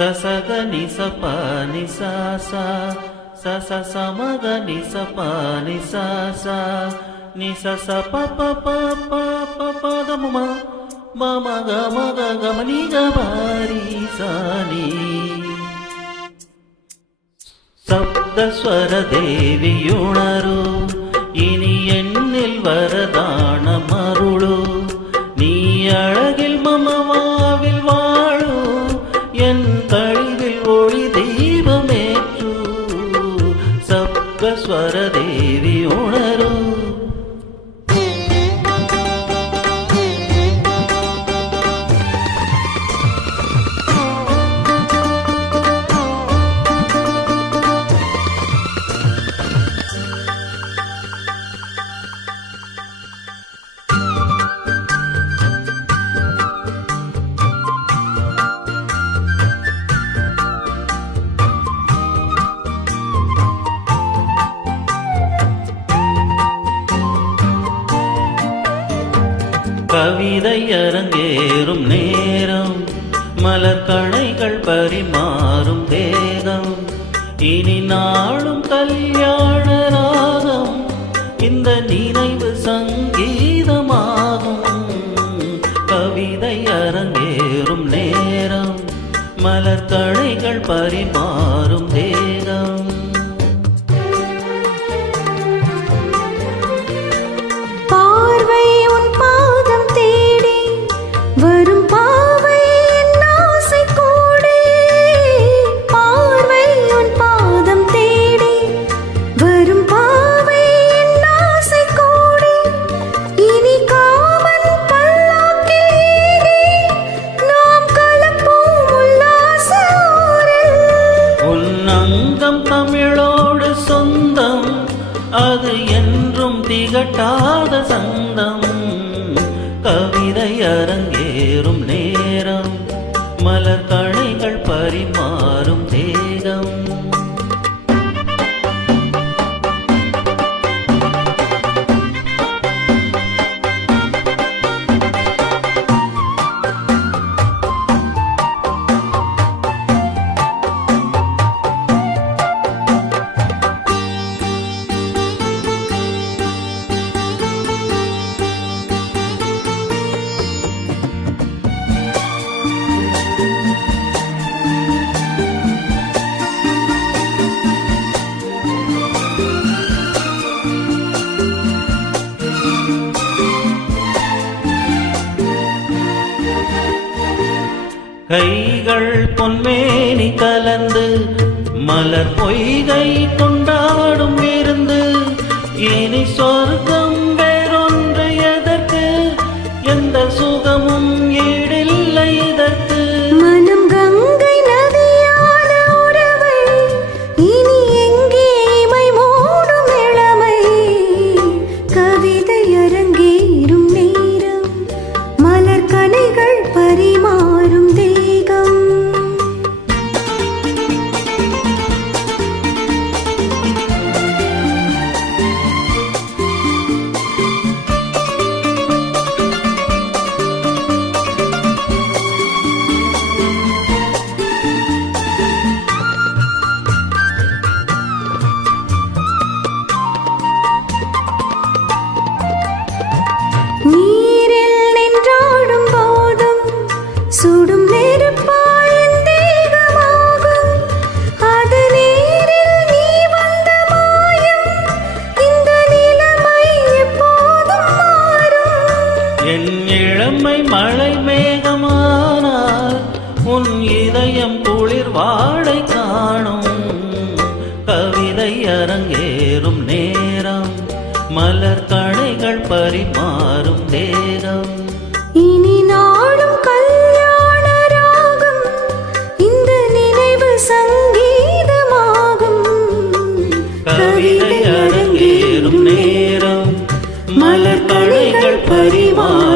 சசக நிசப நிசாசா சச சமக நிசப நிசாசா நிசச பப பப பதமுமா மம கமக கமனி கபாரி சானி சப்தஸ்வர தேவியுணரு இனி என்னில் வரதான மருளு நீ அழகில் மமவாவில் வாழு என் கழிவில் ஒளி தெய்வமேற்று சப்தஸ்வர தேவி உணரு கவிதை அரங்கேறும் நேரம் மலர்கணைகள் பரிமாறும் தேகம் இனி நாளும் கல்யாண ராகம் இந்த நினைவு சங்கீதமாகும் கவிதை அரங்கேறும் நேரம் மலர்கணைகள் பரிமாறும் தேகம் தமிழோடு சொந்தம் அது என்றும் திகட்டாத சந்தம் கவிதை அரங்கேறும் நேரம் மலர்கணைகள் பரிமாறும் தேகம் கைகள் பொன்மேனி கலந்து மலர் பொய்கை கொண்டாடும் விருந்து இனி சொர்க்கம் வேறொன்று எதற்கு எந்த சுகமும் ஈடில்லை இதற்கு மனம் கங்கை நதியான உறவை இனி எங்கே இமை மூடும் இளமை கவிதை அரங்கேறும் நேரம் மலர் கனைகள் பரிமாறும் நீரில் நின்றாடும் போதும் சுடும் நெருப்பாயின் தேகமாகும் அது நீரில் நீ வந்த மாயம் இந்த நிலைமை எப்போதும் மாறும் என் இளமை மழை மேகமானால் உன் இதயம் குளிர் வாடை காணும் கவிதை அரங்கேறும் நேரம் மலர் கணைகள் பரிமாறும் தேகம் இனி நாளும் கல்யாண ராகம் இந்த நினைவு சங்கீதமாகும் கவிதை அரங்கேறும் நேரம் மலர் கணைகள் பரிமாறும்